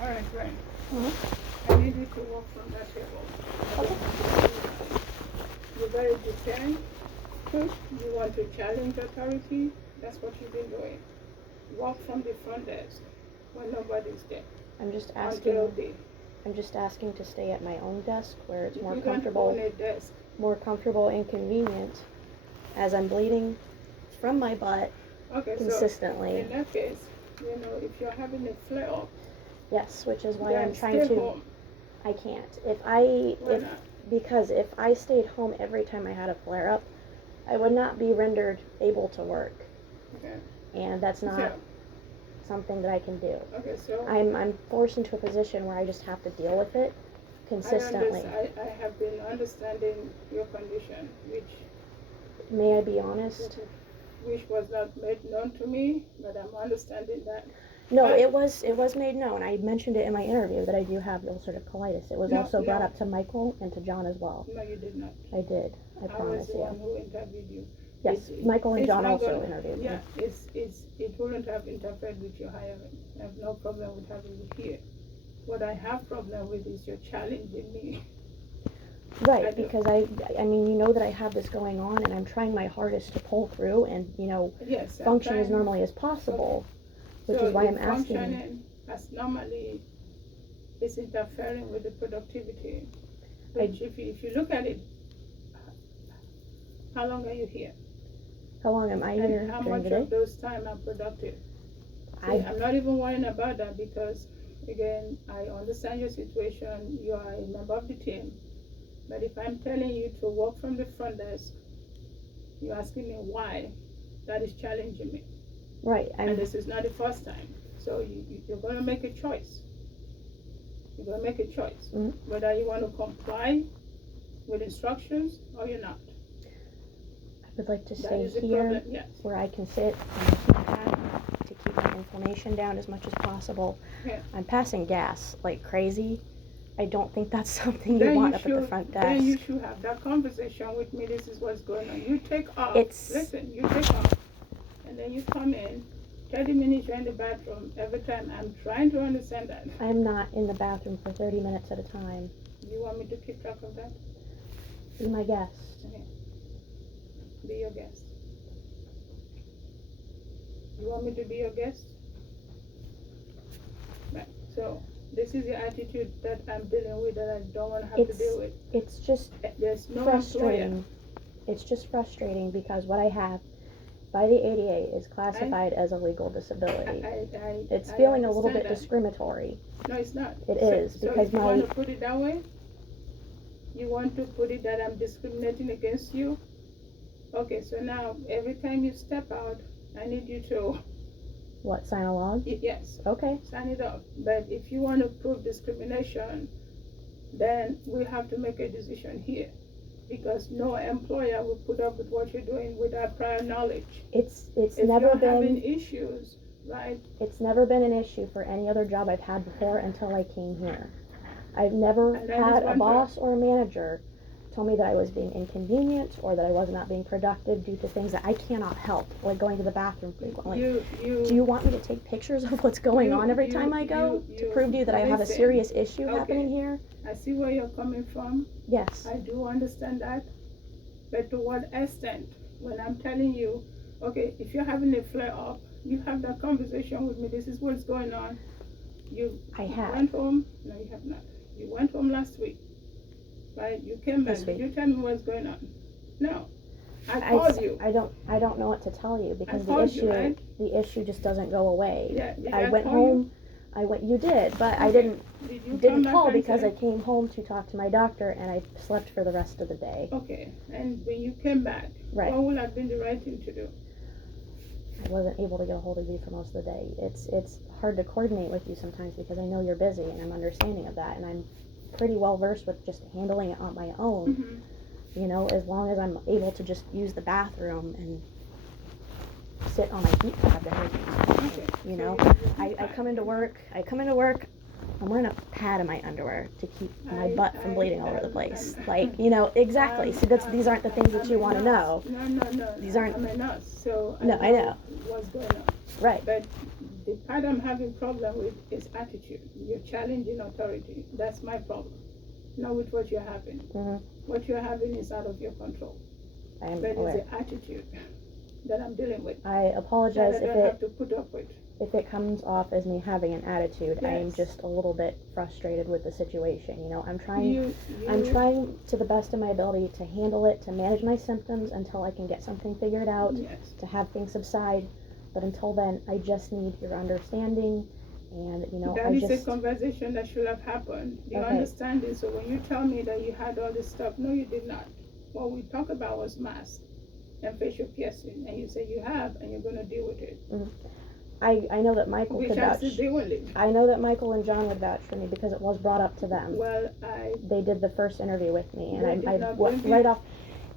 All right, right. Mm-hmm. I need you to walk from that table. Okay. You're very determined. Mm-hmm. You want to challenge authority. That's what you've been doing. Walk from the front desk when nobody's there I'm just until asking. they. I'm just asking to stay at my own desk where it's more You don't own comfortable, a desk. and convenient, as I'm bleeding from my butt Okay, so consistently. in that case, if you're having a flare up, Yes, which is why I'm then trying stay to. home. I can't. If not? because if I stayed home every time I had a flare up, I would not be rendered able to work, Okay. and that's not So, something that I can do. okay, so I'm forced into a position where I just have to deal with it consistently. I have been understanding your condition, May I be honest? which was not made known to me, but I'm understanding that. No, But- it was made known. I mentioned it in my interview that I do have ulcerative colitis. It was also brought up to Michael and to John as well. No, you did not. I did. I was promise the you. one who interviewed you. Yes, Michael and John also gonna, interviewed me. Yeah, it wouldn't have interfered with your hiring. I have no problem with having you here. What I have problem with is your challenging me. Right, because I mean, you know that I have this going on, and I'm trying my hardest to pull through and Yes, function as normally as possible, which is why I'm asking. Functioning as normally is interfering with the productivity. Which, if you look at it, how long are you here? How long am I here? And how during much the day? of those time are productive? See, I'm not even worrying about that because, again, I understand your situation. You are a member of the team. But if I'm telling you to walk from the front desk, you're asking me why. That is challenging me. Right. And this is not the first time. So you're going to make a choice. You're going to make a choice. Mm-hmm. Whether you want to comply with instructions or you're not. I would like to stay here where I can sit to keep my inflammation down as much as possible. Yeah. I'm passing gas like crazy. I don't think that's something you want up at the front desk. Then you should have that conversation with me. This is what's going on. You take off. Listen, you take off. And then you come in. 30 minutes you're in the bathroom every time. I'm trying to understand that. I'm not in the bathroom for 30 minutes at a time. You want me to keep track of that? Be my guest. Okay. Be your guest. You want me to be your guest? Right. So this is the attitude that I'm dealing with that I don't want to have to deal with. It's just frustrating. It's just frustrating because what I have by the ADA is classified as a legal disability. It's feeling a little bit discriminatory. No, it's not. It is because you want to put it that way? You want to put it that I'm discriminating against you? Okay, so now every time you step out, I need you to... What, sign a log? Yes. Okay. Sign it up. But if you want to prove discrimination, then we have to make a decision here. Because no employer will put up with what you're doing without prior knowledge. It's if never you're been having issues, right? It's never been an issue for any other job I've had before until I came here. I've never had a boss or a manager tell me that I was being inconvenient or that I was not being productive due to things that I cannot help, like going to the bathroom frequently. Do you want me to take pictures of what's going on every time I go to prove to you that I have a serious issue happening here? I see where you're coming from. Yes. I do understand that. But to what extent? When I'm telling you, okay, if you're having a flare up, you have that conversation with me. This is what's going on. You went home. No, you have not. You went home last week. Right? You came back. Did you tell me what's going on? No. I called you. I don't know what to tell you because the issue just doesn't go away. Yeah. I went home. You did, but okay. I didn't call because I came home to talk to my doctor and I slept for the rest of the day. Okay. And when you came back, what would have been the right thing to do? I wasn't able to get a hold of you for most of the day. It's hard to coordinate with you sometimes because I know you're busy and I'm understanding of that, and I'm pretty well versed with just handling it on my own. Mm-hmm. As long as I'm able to just use the bathroom and sit on my feet for I've been working. I come into work, I'm wearing a pad in my underwear to keep my butt from bleeding all over the place. Exactly. So these aren't the things that you want to know. No. These aren't. I'm a nurse, so I know what's going on. Right. But The part I'm having problem with is attitude. You're challenging authority. That's my problem. Not with what you're having. What you're having is out of your control. I'm but aware. It's the attitude that I'm dealing with. I apologize that I don't have to put up with. If it comes off as me having an attitude. Yes. I am just a little bit frustrated with the situation. You know, I'm trying to the best of my ability to handle it, to manage my symptoms until I can get something figured out, Yes. to have things subside. But until then, I just need your understanding, and you know, that is a conversation that should have happened. You understand it? So when you tell me that you had all this stuff, no, you did not. What we talked about was mask and facial piercing, and you say you have, and you're going to deal with it. I know that Michael could vouch. I know that Michael and John would vouch for me because it was brought up to them. Well, they did the first interview with me, and I right off,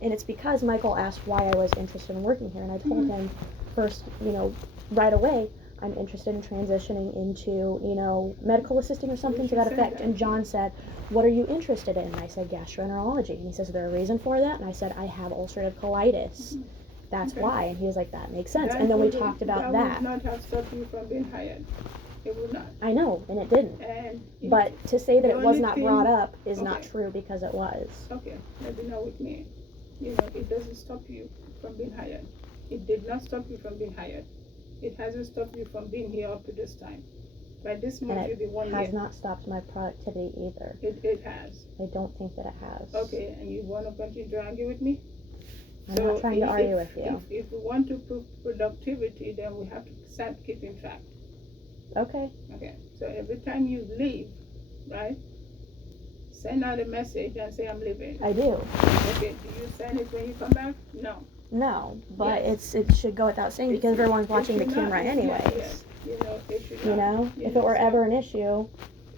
and it's because Michael asked why I was interested in working here, and I told him first, you know, right away, I'm interested in transitioning into, you know, medical assisting or something to that effect. And John said, what are you interested in? And I said, gastroenterology. And he says, is there a reason for that? And I said, I have ulcerative colitis. That's why. And he was like, that makes sense. And then we talked about that. That would not have stopped you from being hired. It would not. I know, and it didn't. But to say that it was not brought up is not true, because it was. Okay, maybe not with me. You know, it doesn't stop you from being hired. It did not stop you from being hired. It hasn't stopped you from being here up to this time. By this month, you'll be 1 year. It has not stopped my productivity either. It has. I don't think that it has. Okay, and you want to continue to argue with me? I'm not trying to argue with you. If we want to prove productivity, then we have to start keeping track. Okay. Okay, so every time you leave, right, send out a message and say, I'm leaving. I do. Okay, do you send it when you come back? No. No, but it should go without saying, because everyone's watching the camera anyways. Yes. It should you know, if it were ever an issue,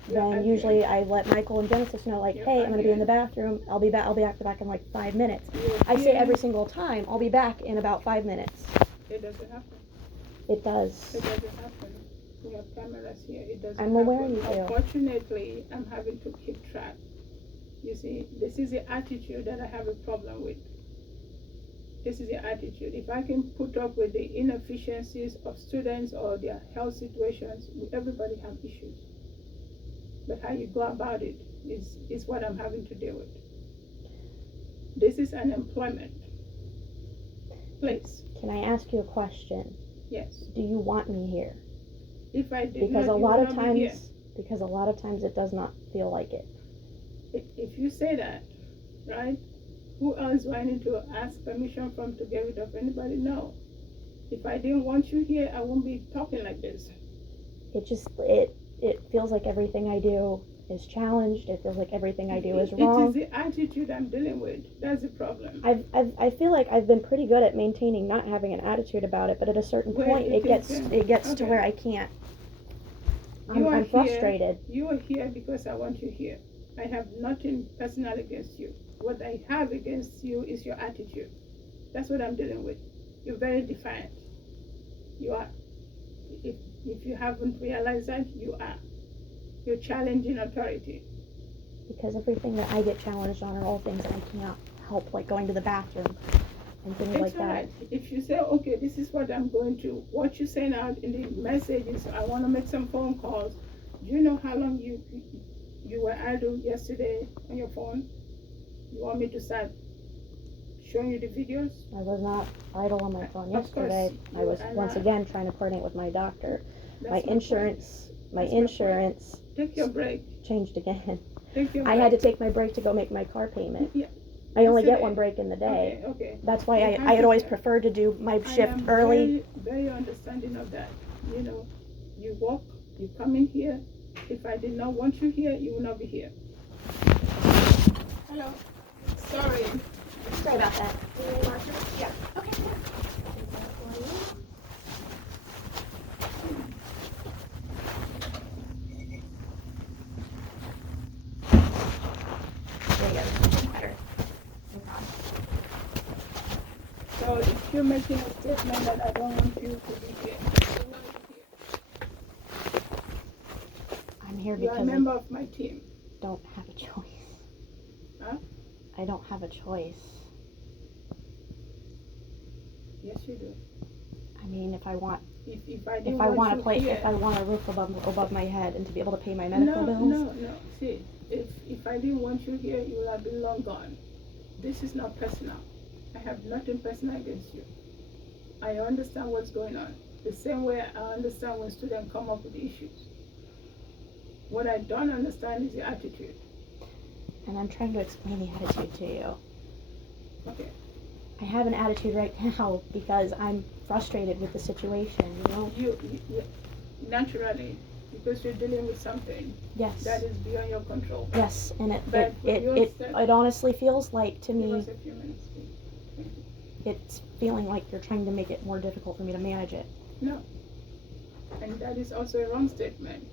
then usually I let Michael and Genesis know, like, hey, I'm going to be in the bathroom. I'll be back in like 5 minutes. I say every single time, I'll be back in about 5 minutes. It doesn't happen. It does. It doesn't happen. We have cameras here. It doesn't I'm aware you do. Unfortunately, I'm having to keep track. You see, this is the attitude that I have a problem with. This is the attitude. If I can put up with the inefficiencies of students or their health situations, everybody have issues. But how you go about it is what I'm having to deal with. This is an employment place. Can I ask you a question? Yes. Do you want me here? If I did because not, a lot of times it does not feel like it. If you say that, right? Who else do I need to ask permission from to get rid of anybody? No. If I didn't want you here, I wouldn't be talking like this. It feels like everything I do is challenged. It feels like everything I do is wrong. It is the attitude I'm dealing with. That's the problem. I feel like I've been pretty good at maintaining not having an attitude about it, but at a certain point it gets to where I can't. I'm frustrated. You are here because I want you here. I have nothing personal against you. What I have against you is your attitude. That's what I'm dealing with. You're very defiant. You are. If you haven't realized that, you are. You're challenging authority. Because everything that I get challenged on are all things that I cannot help, like going to the bathroom and things like that. Right. If you say, okay, this is what I'm going to, what you send out in the messages, I want to make some phone calls. Do you know how long you were idle yesterday on your phone? You want me to start showing you the videos? I was not idle on my phone yesterday. I was once again trying to coordinate with my doctor. My insurance Take your break. Changed again. Take your break. I had to take my break to go make my car payment. Yeah. I only get one break in the day. Okay. That's why I had always preferred to do my shift early. Very understanding of that. You know, you walk, you come in here. If I did not want you here, you would not be here. Hello. Sorry about that. Yeah. Okay. So if you're making a statement that I don't want you to be here, I'm here because you're a member of my team. Don't have a choice. Huh? I don't have a choice. Yes, you do. I mean, if I want if I didn't if I want want you here, if I want a roof above my head and to be able to pay my medical bills. No. See, if I didn't want you here, you would have been long gone. This is not personal. I have nothing personal against you. I understand what's going on. The same way I understand when students come up with issues. What I don't understand is your attitude. And I'm trying to explain the attitude to you. Okay. I have an attitude right now because I'm frustrated with the situation, you know? You naturally, because you're dealing with something. Yes. That is beyond your control. Yes, and it honestly feels like to me. Give us a few minutes, please. It's feeling like you're trying to make it more difficult for me to manage it. No. And that is also a wrong statement.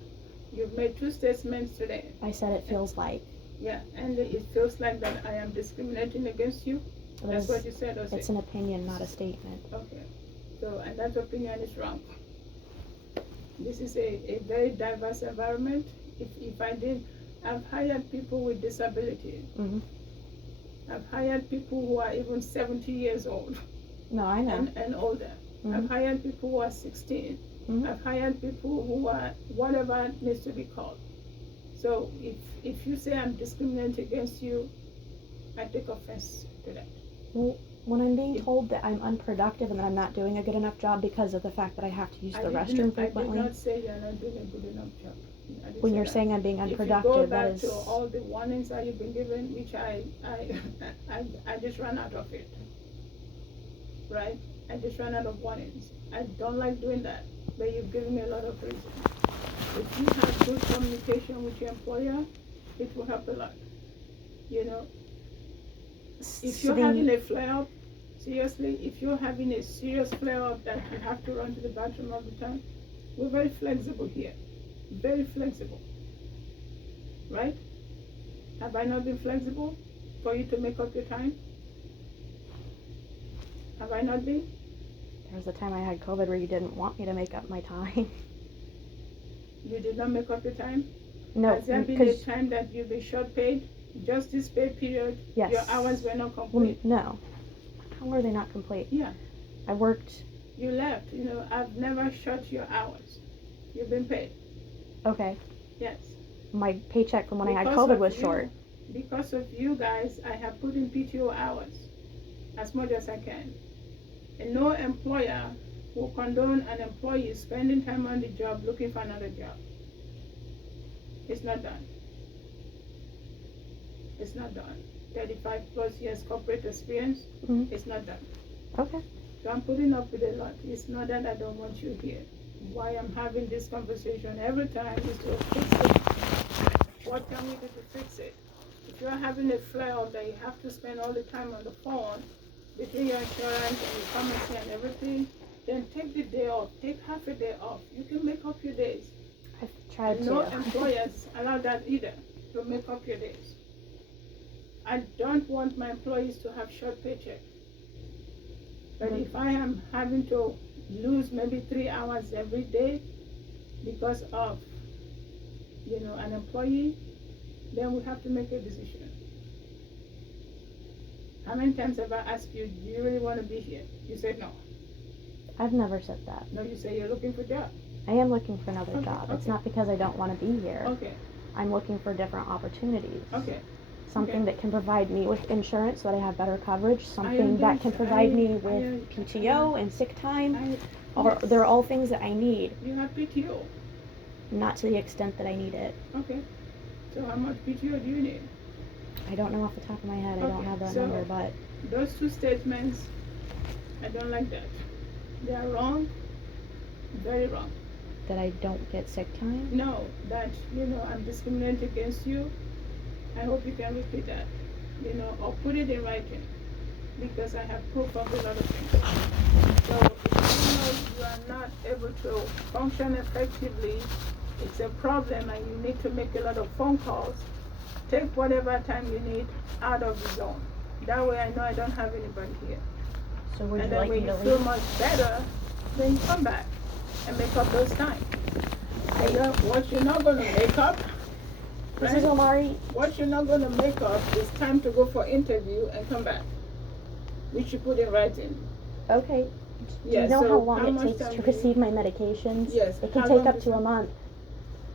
You've made two statements today. I said it feels like. Yeah, and it feels like that I am discriminating against you. That's what you said. It's an opinion, not a statement. Okay. So, and that opinion is wrong. This is a very diverse environment. If I did, I've hired people with disabilities. Mm-hmm. I've hired people who are even 70 years old. No, I know. And older. Mm-hmm. I've hired people who are 16. Mm-hmm. I've hired people who are whatever needs to be called. So if you say I'm discriminating against you, I take offense to that. Well, when I'm being told that I'm unproductive and that I'm not doing a good enough job because of the fact that I have to use the restroom frequently. I did not say you're not doing a good enough job. When you're saying I'm being unproductive, that is. If you go back to all the warnings that you've been given, which I just ran out of it. Right? I just ran out of warnings. I don't like doing that, but you've given me a lot of reasons. If you have good communication with your employer, it will help a lot. You know, if you're having a flare-up, seriously, if you're having a serious flare-up that you have to run to the bathroom all the time, we're very flexible here. Very flexible. Right? Have I not been flexible for you to make up your time? Have I not been? There was a time I had COVID where you didn't want me to make up my time. You did not make up your time? No. Has there been a time that you've been short paid? Just this pay period? Yes. Your hours were not complete? No. How were they not complete? Yeah. I worked. You left. You know, I've never short your hours. You've been paid. Okay. Yes. My paycheck from when I had COVID was short. Because of you guys, I have put in PTO hours as much as I can. And no employer will condone an employee spending time on the job looking for another job. It's not done. It's not done. 35 plus years corporate experience, It's not done. Okay. So I'm putting up with a lot. It's not that I don't want you here. Why I'm having this conversation every time is to fix it. What can we do to fix it? If you're having a flare-up that you have to spend all the time on the phone, between your insurance and your pharmacy and everything, then take the day off. Take half a day off. You can make up your days. I've tried to. No employers allow that either, to make up your days. I don't want my employees to have short paycheck. But if I am having to lose maybe 3 hours every day because of, an employee, then we have to make a decision. How many times have I asked you, do you really want to be here? You said no. I've never said that. No, you say you're looking for a job. I am looking for another job. Okay. It's not because I don't want to be here. Okay. I'm looking for different opportunities. Okay. Something that can provide me with insurance so that I have better coverage. Something that can provide me with PTO and sick time. They're all things that I need. You have PTO. Not to the extent that I need it. Okay. So how much PTO do you need? I don't know off the top of my head. I don't have that number, but those two statements, I don't like that. They are wrong. Very wrong. That I don't get sick time? No, that, I'm discriminating against you. I hope you can repeat that, or put it in writing, because I have proof of a lot of things. So if you are not able to function effectively, it's a problem and you need to make a lot of phone calls. Take whatever time you need out of the zone. That way I know I don't have anybody here. So would you like me to leave? And then when you feel much better, then you come back and make up those times. What you're not going to make up, Mrs. Omari, what you're not going to make up is time to go for interview and come back, which you put in writing. Okay. Do you know how long it takes to receive my medications? Yes. It can take up to a month.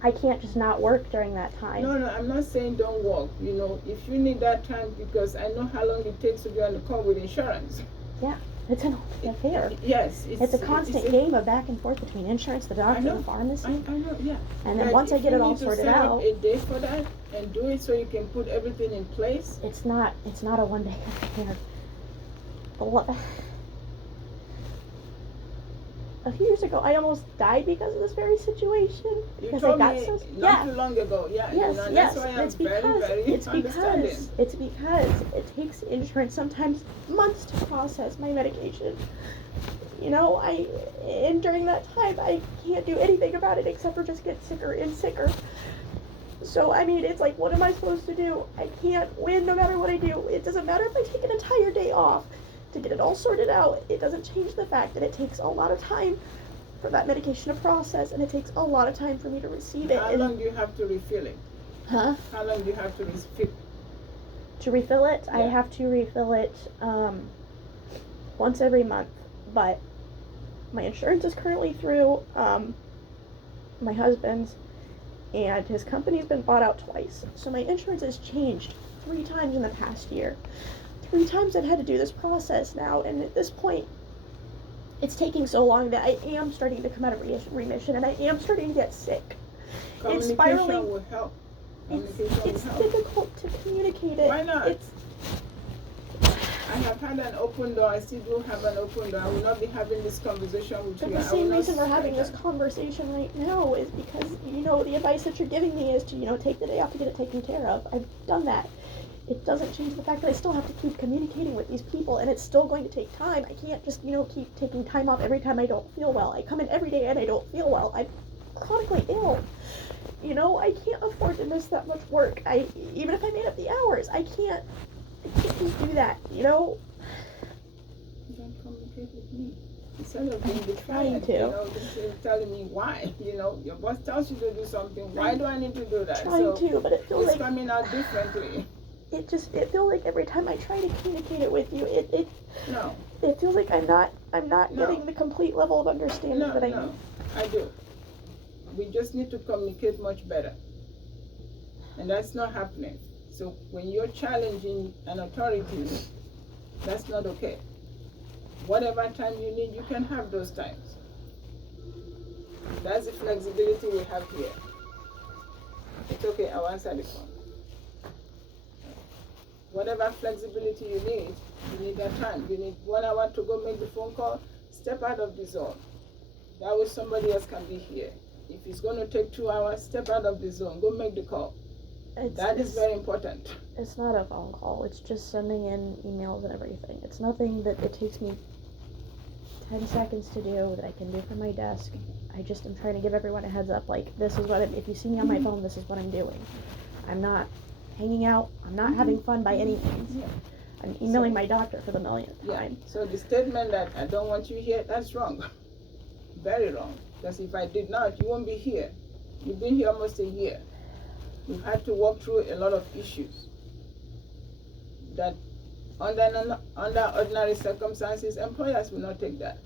I can't just not work during that time. No, I'm not saying don't work. You know, if you need that time, because I know how long it takes to be on the call with insurance. Yeah, it's an affair. Yes. It's a constant game of back and forth between insurance, the doctor, and the pharmacy. I know, yeah. And then once I get it all sorted out, a day for that and do it so you can put everything in place. It's not a one-day affair. A few years ago, I almost died because of this very situation. You told me not too long ago. Yeah. Yes, that's why I'm very understanding. It's because it takes insurance sometimes months to process my medication. You know, and during that time, I can't do anything about it except for just get sicker and sicker. So, I mean, it's like, what am I supposed to do? I can't win no matter what I do. It doesn't matter if I take an entire day off to get it all sorted out. It doesn't change the fact that it takes a lot of time for that medication to process, and it takes a lot of time for me to receive it. How long do you have to refill it? Huh? How long do you have to refill? To refill it, yeah. I have to refill it once every month, but my insurance is currently through my husband's, and his company's been bought out twice. So my insurance has changed 3 times in the past year. 3 times I've had to do this process now, and at this point, it's taking so long that I am starting to come out of remission, and I am starting to get sick. It's spiraling. Will help. It's difficult to communicate it. Why not? I have had an open door. I still do have an open door. I will not be having this conversation with you. But the same reason we're having this conversation right now is because, you know, the advice that you're giving me is to, you know, take the day off to get it taken care of. I've done that. It doesn't change the fact that I still have to keep communicating with these people, and it's still going to take time. I can't just, you know, keep taking time off every time I don't feel well. I come in every day and I don't feel well. I'm chronically ill. You know, I can't afford to miss that much work. Even if I made up the hours, I can't just do that, you know? You don't communicate with me. Instead of being trying to. You know, telling me why. You know, your boss tells you to do something. Why do I need to do that? Trying to, but it feels it's like coming out differently. It feels like every time I try to communicate it with you, it feels like I'm not getting the complete level of understanding that I need. I do. We just need to communicate much better. And that's not happening. So when you're challenging an authority, that's not okay. Whatever time you need, you can have those times. That's the flexibility we have here. It's okay, I'll answer the phone. Whatever flexibility you need that time. You need 1 hour to go make the phone call, step out of the zone. That way somebody else can be here. If it's going to take 2 hours, step out of the zone, go make the call. That is very important. It's not a phone call, it's just sending in emails and everything. It's nothing that it takes me 10 seconds to do that I can do from my desk. I just am trying to give everyone a heads up, like, this is what if you see me on my phone, this is what I'm doing. I'm not hanging out, I'm not having fun by any means. Yeah. I'm emailing my doctor for the millionth time. Yeah. So the statement that I don't want you here, that's wrong. Very wrong. Because if I did not, you won't be here. You've been here almost a year. You've had to walk through a lot of issues that under ordinary circumstances, employers will not take that.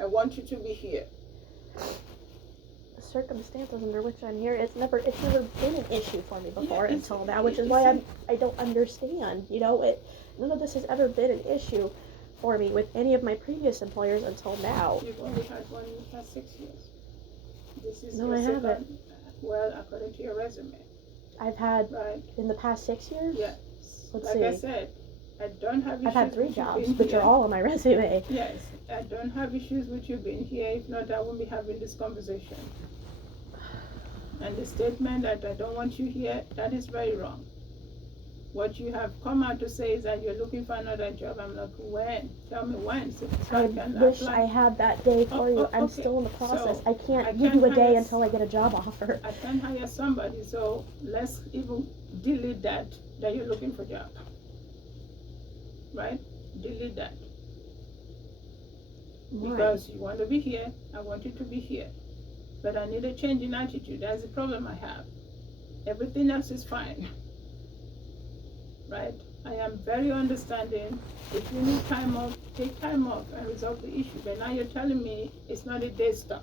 I want you to be here. The circumstances under which I'm here, it's never been an issue for me before until now, which is why I don't understand. You know, none of this has ever been an issue for me with any of my previous employers until now. You've only had one in the past 6 years. This is no, I haven't. Well, according to your resume. I've had in the past 6 years? Yes. Let's see. I said, I don't have issues. I've had 3 jobs, which are all on my resume. Yes, I don't have issues with you being here. If not, I won't be having this conversation. And the statement that I don't want you here, that is very wrong. What you have come out to say is that you're looking for another job. I'm like, when? Tell me when. So I wish I had that day for you. I'm still in the process. So I can't give you a day until I get a job offer. I can't hire somebody, so let's even delete that you're looking for a job. Right? Delete that. Right. Because you want to be here, I want you to be here. But I need a change in attitude. That's the problem I have. Everything else is fine. Right? I am very understanding. If you need time off, take time off and resolve the issue. But now you're telling me it's not a day stuff,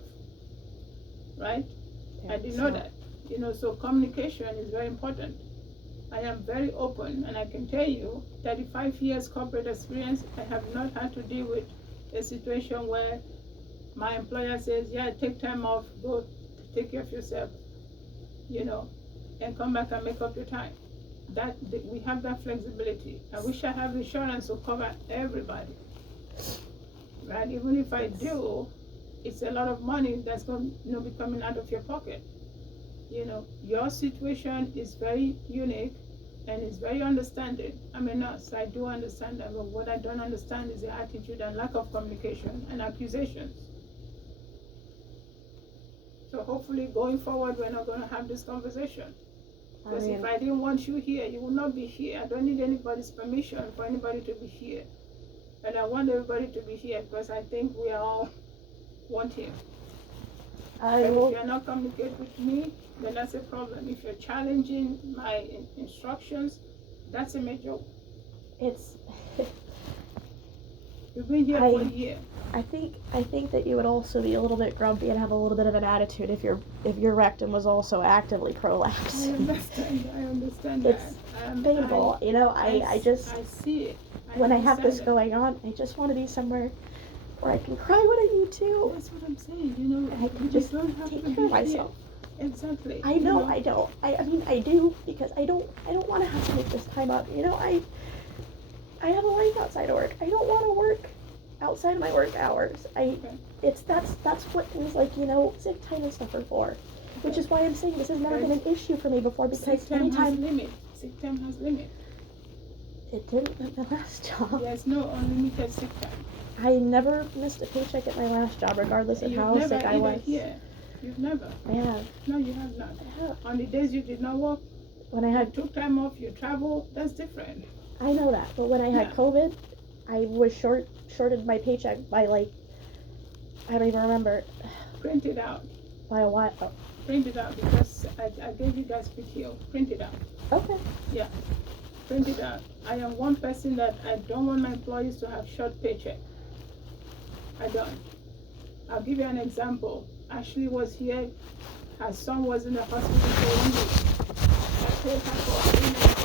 right? Yeah, I didn't know that. So communication is very important. I am very open, and I can tell you, 35 years corporate experience, I have not had to deal with a situation where my employer says, yeah, take time off, go take care of yourself, and come back and make up your time. We have that flexibility. I wish I have insurance to cover everybody, right? Even if I do, it's a lot of money that's going to be coming out of your pocket. Your situation is very unique and it's very understanding. I'm a nurse, I do understand that, but what I don't understand is the attitude and lack of communication and accusations. So hopefully going forward, we're not going to have this conversation. Because if I didn't want you here, you would not be here. I don't need anybody's permission for anybody to be here. And I want everybody to be here because I think we all want him. If you're not communicating with me, then that's a problem. If you're challenging my instructions, that's a major. You've been here for a year. I think that you would also be a little bit grumpy and have a little bit of an attitude if your rectum was also actively prolapsing. I understand it's painful. I see it. When I have this going on, I just want to be somewhere where I can cry when I need to. That's what I'm saying. I can just take care of myself. Exactly. I know. I don't. I mean, I do because I don't want to have to make this time up. I have a life outside of work. I don't want to work outside of my work hours. That's what things like sick time and stuff are for. Which is why I'm saying this has never been an issue for me before because sick time has limit. Sick time has limit. It didn't at the last job. There's no unlimited sick time. I never missed a paycheck at my last job, regardless of how sick I was. You've never. I have. No, you have not. I have. On the days you did not work, when I had took time off, you travel. That's different. I know that, but when I had COVID, I was shorted my paycheck by I don't even remember. Print it out. By a while. Oh. Print it out because I gave you guys PTO. Print it out. Okay. Yeah. Print it out. I am one person that I don't want my employees to have short paycheck. I don't. I'll give you an example. Ashley was here. Her son was in the hospital for 1 week. I paid her for